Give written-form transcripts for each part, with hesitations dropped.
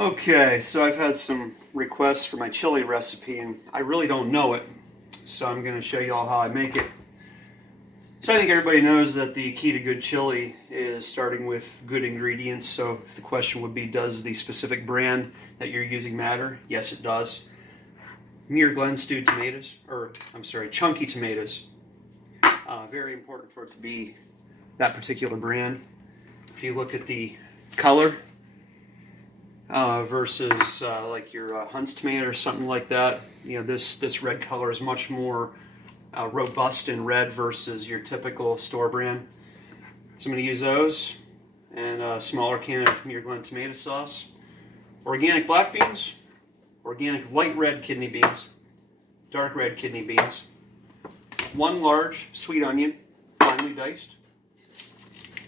Okay, so I've had some requests for my chili recipe and I really don't know it, so I'm going to show you all how I make it. So I think everybody knows that the key to good chili is starting with good ingredients. So if the question would be, does the specific brand that you're using matter? Yes, it does. Muir Glen stewed tomatoes, chunky tomatoes. Very important for it to be that particular brand. If you look at the color versus like your Hunt's tomato or something like that, you know, this red color is much more robust in red versus your typical store brand. So I'm going to use those, and a smaller can of Muir Glen tomato sauce, organic black beans, organic light red kidney beans, dark red kidney beans, one large sweet onion, finely diced,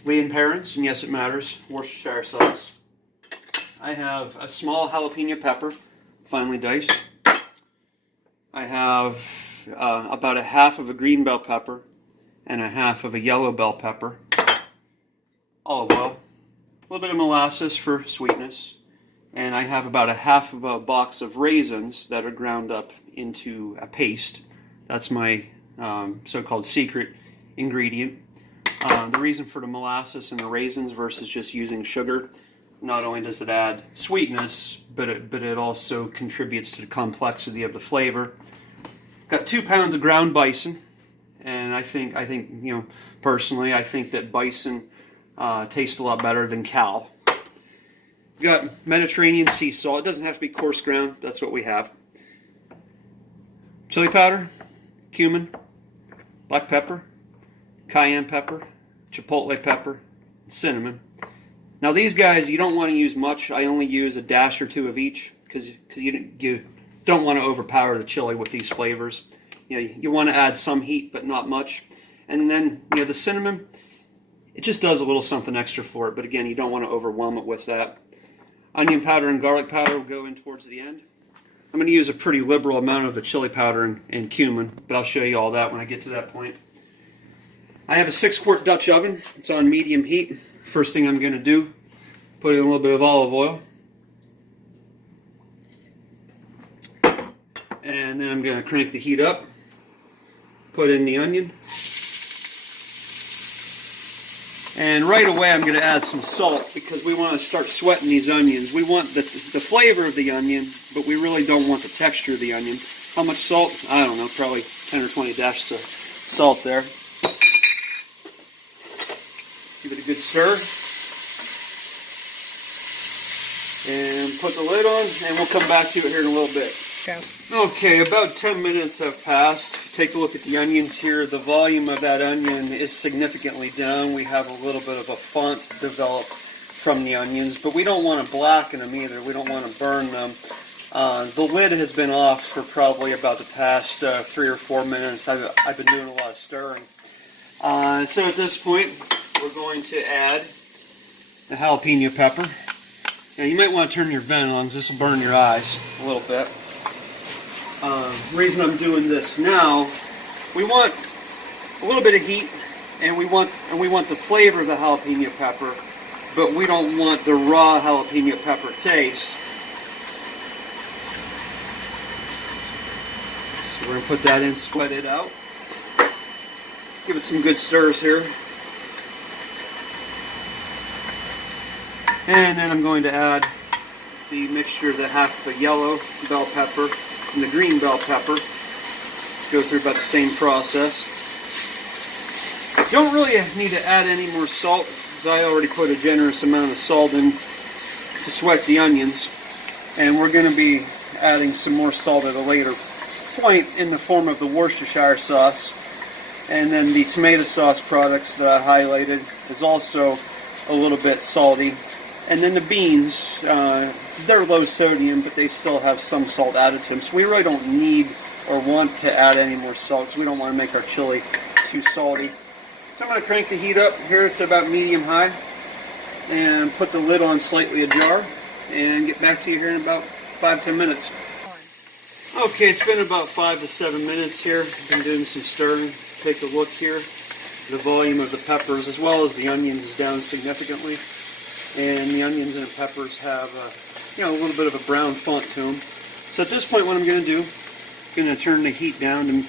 Lea and Perrins, and yes it matters, Worcestershire sauce. I have a small jalapeno pepper, finely diced. I have about a half of a green bell pepper and a half of a yellow bell pepper. Olive oil, a little bit of molasses for sweetness, and I have about a half of a box of raisins that are ground up into a paste. That's my so-called secret ingredient. The reason for the molasses and the raisins versus just using sugar, not only does it add sweetness, but it also contributes to the complexity of the flavor. Got 2 pounds of ground bison, and I think you know, personally, I think that bison tastes a lot better than cow. Got Mediterranean sea salt. It doesn't have to be coarse ground. That's what we have. Chili powder, cumin, black pepper, cayenne pepper, chipotle pepper, and cinnamon. Now these guys, you don't want to use much. I only use a dash or two of each because you don't want to overpower the chili with these flavors. You know, you want to add some heat, but not much. And then, you know, the cinnamon, it just does a little something extra for it. But again, you don't want to overwhelm it with that. Onion powder and garlic powder will go in towards the end. I'm going to use a pretty liberal amount of the chili powder and cumin, but I'll show you all that when I get to that point. I have a 6-quart Dutch oven. It's on medium heat. First thing I'm going to do, put in a little bit of olive oil. And then I'm going to crank the heat up, put in the onion. And right away I'm going to add some salt because we want to start sweating these onions. We want the flavor of the onion, but we really don't want the texture of the onion. How much salt? I don't know, probably 10 or 20 dashes of salt there. Give it a good stir. And put the lid on, and we'll come back to it here in a little bit. Okay, about 10 minutes have passed. Take a look at the onions here. The volume of that onion is significantly down. We have a little bit of a font developed from the onions, but we don't want to blacken them either. We don't want to burn them. The lid has been off for probably about the past 3 or 4 minutes. I've been doing a lot of stirring. So at this point, we're going to add the jalapeno pepper. Now you might want to turn your vent on because this will burn your eyes a little bit. The reason I'm doing this now, we want a little bit of heat, and we want the flavor of the jalapeno pepper, but we don't want the raw jalapeno pepper taste. So we're going to put that in, sweat it out. Give it some good stirs here. And then I'm going to add the mixture of the half the yellow bell pepper and the green bell pepper. Go through about the same process. Don't really need to add any more salt because I already put a generous amount of salt in to sweat the onions. And we're going to be adding some more salt at a later point in the form of the Worcestershire sauce. And then the tomato sauce products that I highlighted is also a little bit salty. And then the beans, they're low sodium, but they still have some salt added to them. So we really don't need or want to add any more salt because we don't want to make our chili too salty. So I'm going to crank the heat up here to about medium-high and put the lid on slightly ajar and get back to you here in about 5-10 minutes. Okay, it's been about 5 to 7 minutes here. I've been doing some stirring. Take a look here. The volume of the peppers as well as the onions is down significantly. And the onions and the peppers have you know, a little bit of a brown font to them. So at this point, what I'm going to do, I'm going to turn the heat down to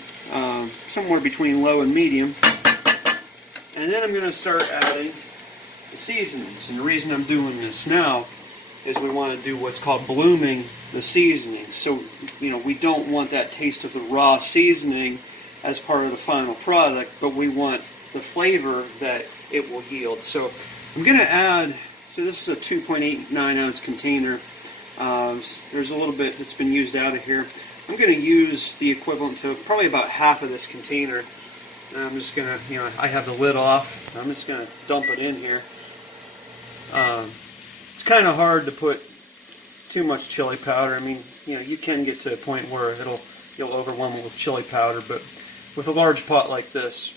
somewhere between low and medium, and then I'm going to start adding the seasonings. And the reason I'm doing this now is we want to do what's called blooming the seasoning. So, you know, we don't want that taste of the raw seasoning as part of the final product, but we want the flavor that it will yield. So I'm going to add, so this is a 2.89 ounce container. There's a little bit that's been used out of here. I'm going to use the equivalent to probably about half of this container. And I'm just going to, you know, I have the lid off. I'm just going to dump it in here. It's kind of hard to put too much chili powder. I mean, you know, you can get to a point where you'll overwhelm it with chili powder, but with a large pot like this,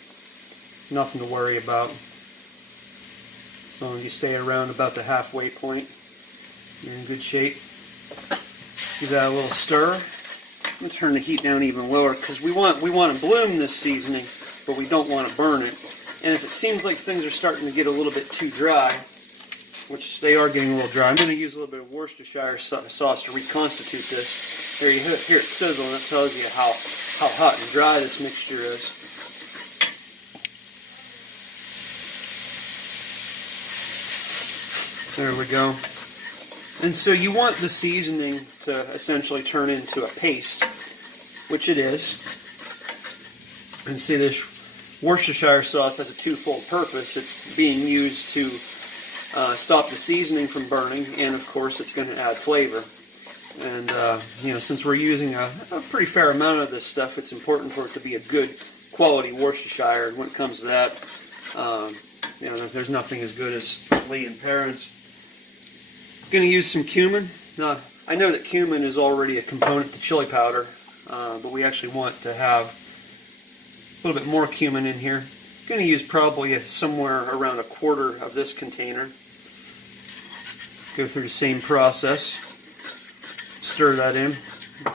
nothing to worry about. As long as you stay around about the halfway point, you're in good shape. Give that a little stir. I'm going to turn the heat down even lower because we want to bloom this seasoning, but we don't want to burn it. And if it seems like things are starting to get a little bit too dry, which they are getting a little dry, I'm going to use a little bit of Worcestershire sauce to reconstitute this. There you hear it sizzle, and it tells you how hot and dry this mixture is. There we go. And so you want the seasoning to essentially turn into a paste, which it is. And see, this Worcestershire sauce has a twofold purpose. It's being used to stop the seasoning from burning, and of course it's going to add flavor. And you know, since we're using a pretty fair amount of this stuff, it's important for it to be a good quality Worcestershire. And when it comes to that, you know, there's nothing as good as Lee and Perrins. I'm going to use some cumin. I know that cumin is already a component to chili powder, but we actually want to have a little bit more cumin in here. I'm going to use probably somewhere around a quarter of this container. Go through the same process. Stir that in.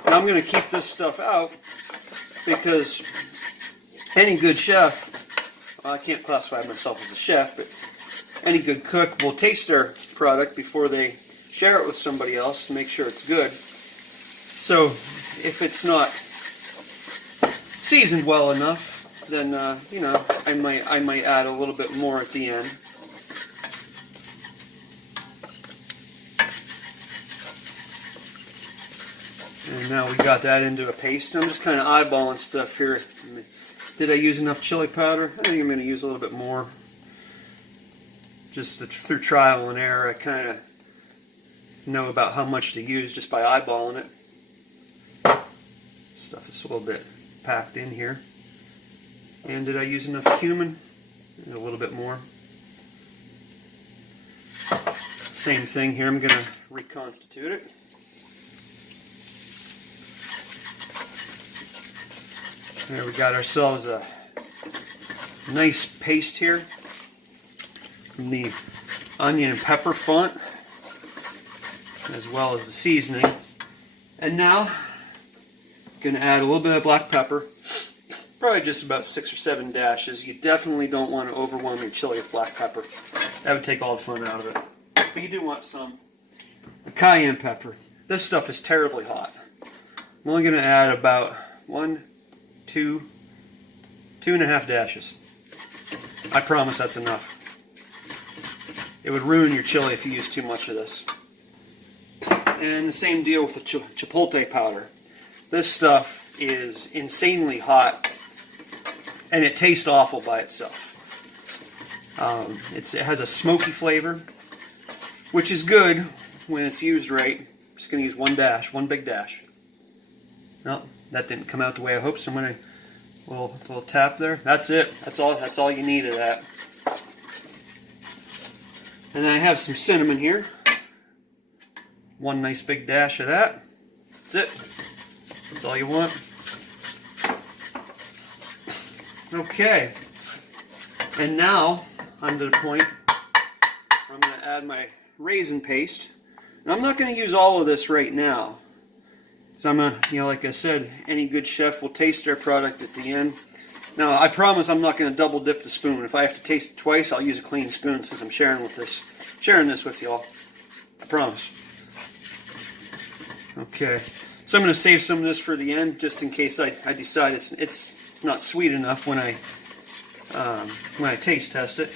And I'm going to keep this stuff out because any good chef, well, I can't classify myself as a chef, but any good cook will taste their product before they share it with somebody else to make sure it's good. So if it's not seasoned well enough, then you know, I might add a little bit more at the end. And now we got that into a paste. I'm just kind of eyeballing stuff here. Did I use enough chili powder? I think I'm going to use a little bit more. Just through trial and error, I kind of know about how much to use just by eyeballing it. Stuff is a little bit packed in here. And did I use enough cumin? And a little bit more. Same thing here, I'm going to reconstitute it. There, we got ourselves a nice paste here from the onion and pepper font, as well as the seasoning. And now, I'm going to add a little bit of black pepper, probably just about 6 or 7 dashes. You definitely don't want to overwhelm your chili with black pepper. That would take all the fun out of it. But you do want some. The cayenne pepper. This stuff is terribly hot. I'm only going to add about 2.5 dashes. I promise that's enough. It would ruin your chili if you use too much of this. And the same deal with the chipotle powder. This stuff is insanely hot, and it tastes awful by itself. It has a smoky flavor, which is good when it's used right. I'm just going to use one big dash. No, that didn't come out the way I hoped, so I'm going to little tap there. That's it. That's all you need of that. And then I have some cinnamon here. One nice big dash of that. That's it. That's all you want. Okay. And now I'm to the point where I'm going to add my raisin paste. And I'm not going to use all of this right now. So I'm going to, like I said, any good chef will taste their product at the end. Now, I promise I'm not going to double dip the spoon. If I have to taste it twice, I'll use a clean spoon since I'm sharing this with y'all. I promise. Okay, so I'm going to save some of this for the end, just in case I decide it's not sweet enough when I taste test it.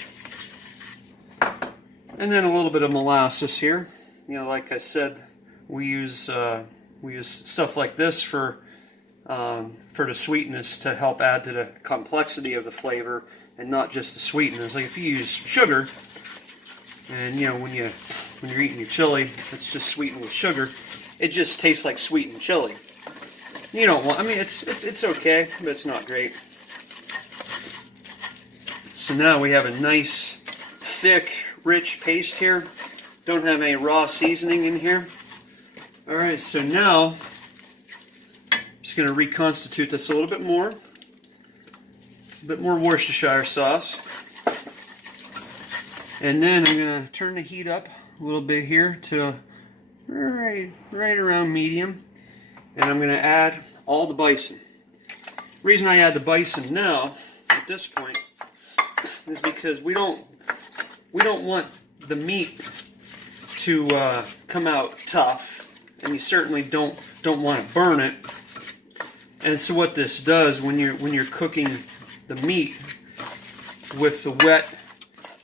And then a little bit of molasses here. You know, like I said, we use stuff like this for the sweetness to help add to the complexity of the flavor, and not just the sweetness. Like if you use sugar, and you know when you're eating your chili, it's just sweetened with sugar. It just tastes like sweetened chili. You don't want. I mean, it's okay, but it's not great. So now we have a nice, thick, rich paste here. Don't have any raw seasoning in here. All right, so now I'm just going to reconstitute this a little bit more. A bit more Worcestershire sauce. And then I'm going to turn the heat up a little bit here to right around medium. And I'm going to add all the bison. The reason I add the bison now, at this point, is because we don't want the meat to come out tough, and you certainly don't want to burn it. And so what this does when you're cooking the meat with the wet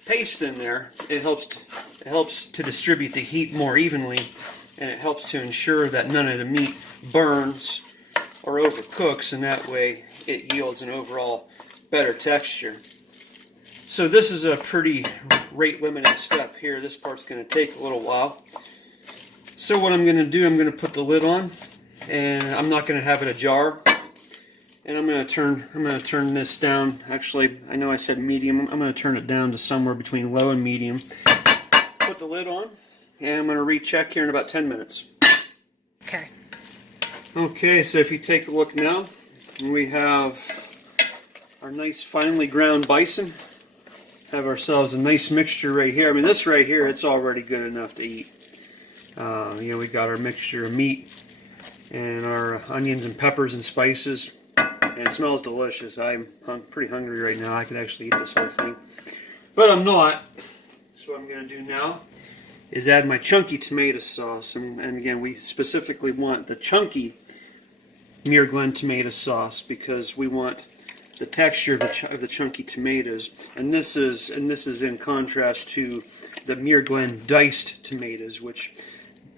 paste in there, it helps to distribute the heat more evenly, and it helps to ensure that none of the meat burns or overcooks, and that way it yields an overall better texture. So this is a pretty rate limiting step here. This part's going to take a little while. So what I'm going to do, I'm going to put the lid on, and I'm not going to have it ajar. And I'm going to turn this down. Actually, I know I said medium. I'm going to turn it down to somewhere between low and medium. Put the lid on, and I'm going to recheck here in about 10 minutes. Okay. Okay, so if you take a look now, we have our nice finely ground bison. Have ourselves a nice mixture right here. I mean, this right here, it's already good enough to eat. You know, we got our mixture of meat and our onions and peppers and spices, and it smells delicious. I'm pretty hungry right now. I could actually eat this whole thing, but I'm not. So what I'm going to do now is add my chunky tomato sauce, and again, we specifically want the chunky Muir Glen tomato sauce because we want the texture of the chunky tomatoes, and this is in contrast to the Muir Glen diced tomatoes, which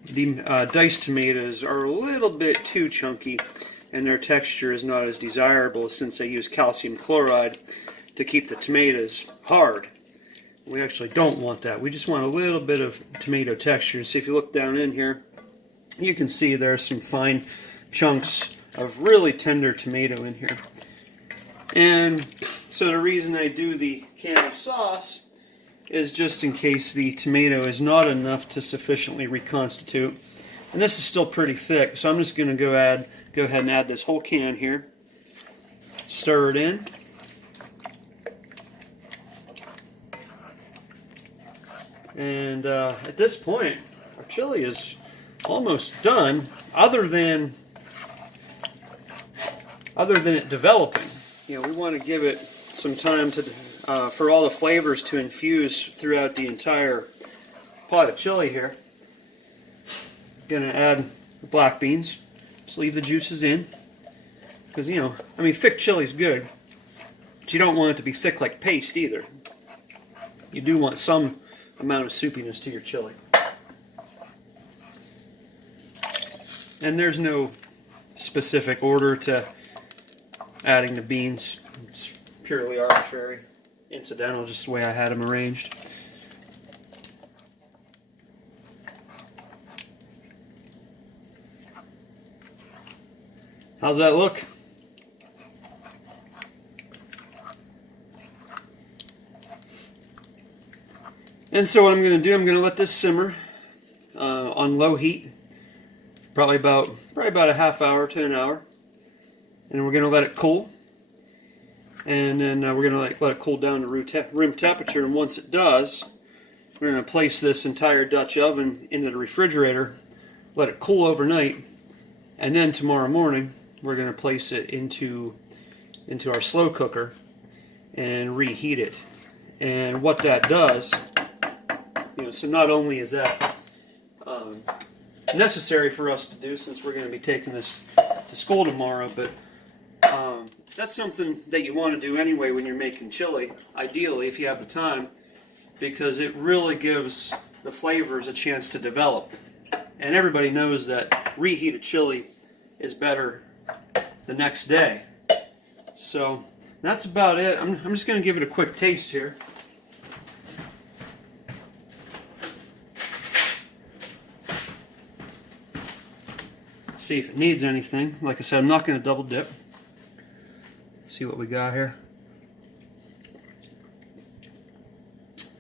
the diced tomatoes are a little bit too chunky, and their texture is not as desirable since they use calcium chloride to keep the tomatoes hard. We actually don't want that. We just want a little bit of tomato texture. So if you look down in here, you can see there's some fine chunks of really tender tomato in here. And so the reason I do the can of sauce is just in case the tomato is not enough to sufficiently reconstitute. And this is still pretty thick, so I'm just going to go ahead and add this whole can here. Stir it in. And at this point, our chili is almost done, other than it developing. You know, we want to give it some time to for all the flavors to infuse throughout the entire pot of chili here. Gonna add the black beans. Just leave the juices in, because you know, I mean, thick chili's good, but you don't want it to be thick like paste either. You do want some amount of soupiness to your chili. And there's no specific order to adding the beans. It's purely arbitrary, incidental, just the way I had them arranged. How's that look? And so what I'm going to do, I'm going to let this simmer on low heat, probably about a half hour to an hour. And we're going to let it cool, and then we're going to let it cool down to room temperature. And once it does, we're going to place this entire Dutch oven into the refrigerator, let it cool overnight, and then tomorrow morning we're going to place it into our slow cooker and reheat it. And what that does, you know, so not only is that necessary for us to do since we're going to be taking this to school tomorrow. But that's something that you want to do anyway when you're making chili, ideally if you have the time, because it really gives the flavors a chance to develop. And everybody knows that reheated chili is better the next day. So that's about it. I'm just going to give it a quick taste here. See if it needs anything. Like I said, I'm not going to double dip. See what we got here.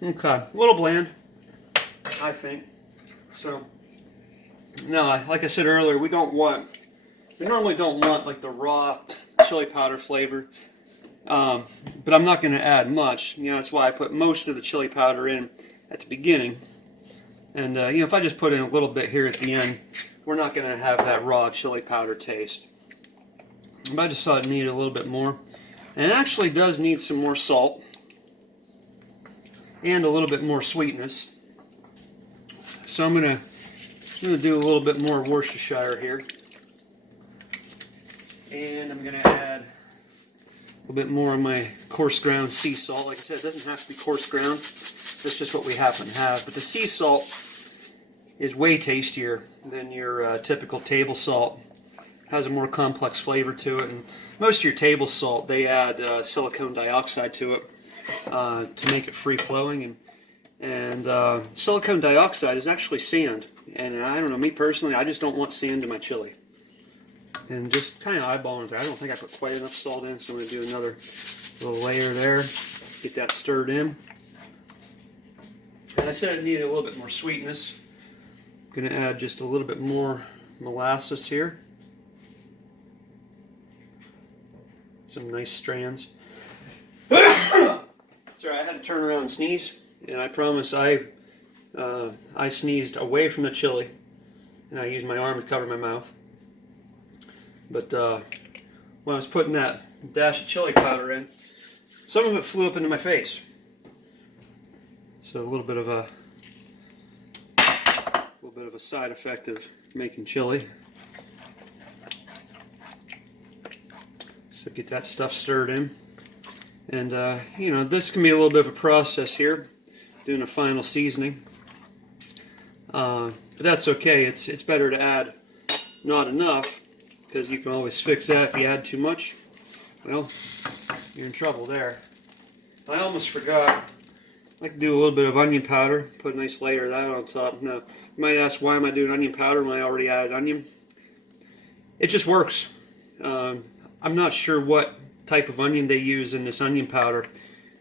Okay, a little bland, I think. So, no, like I said earlier, we normally don't want like the raw chili powder flavor, but I'm not going to add much. You know, that's why I put most of the chili powder in at the beginning. And you know, if I just put in a little bit here at the end, we're not going to have that raw chili powder taste. But I just thought it needed a little bit more. And it actually does need some more salt and a little bit more sweetness. So I'm going to do a little bit more Worcestershire here. And I'm going to add a little bit more of my coarse ground sea salt. Like I said, it doesn't have to be coarse ground. That's just what we happen to have. But the sea salt is way tastier than your typical table salt. It has a more complex flavor to it. And most of your table salt, they add silicone dioxide to it to make it free-flowing. And silicone dioxide is actually sand. And I don't know, me personally, I just don't want sand in my chili. And just kind of eyeballing it. I don't think I put quite enough salt in, so I'm going to do another little layer there. Get that stirred in. And I said it needed a little bit more sweetness. I'm going to add just a little bit more molasses here. Some nice strands. Sorry, I had to turn around and sneeze, and I promise I sneezed away from the chili, and I used my arm to cover my mouth. But when I was putting that dash of chili powder in, some of it flew up into my face. So a little bit of a side effect of making chili. So get that stuff stirred in. And you know, this can be a little bit of a process here, doing a final seasoning. But that's okay. It's better to add not enough, because you can always fix that. If you add too much, well, you're in trouble there. I almost forgot. I like to do a little bit of onion powder, put a nice layer of that on top. Now, you might ask, why am I doing onion powder when I already added onion? It just works. I'm not sure what type of onion they use in this onion powder,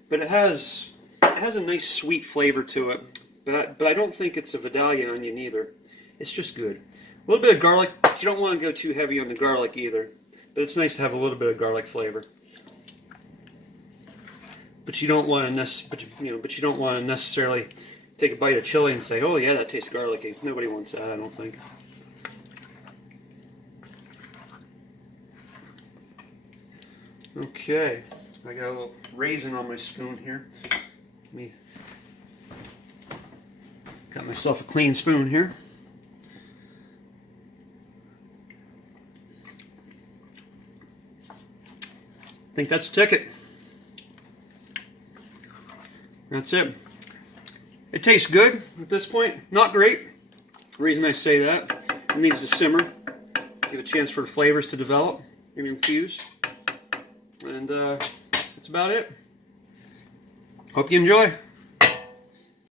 but it has a nice sweet flavor to it. But I don't think it's a Vidalia onion either. It's just good. A little bit of garlic, but you don't want to go too heavy on the garlic either. But it's nice to have a little bit of garlic flavor. But you don't want to necessarily take a bite of chili and say, "Oh yeah, that tastes garlicky." Nobody wants that, I don't think. Okay, I got a little raisin on my spoon here. Got myself a clean spoon here. I think that's a ticket. That's it. It tastes good at this point. Not great. The reason I say that, it needs to simmer, give a chance for the flavors to develop and infuse. And that's about it. Hope you enjoy.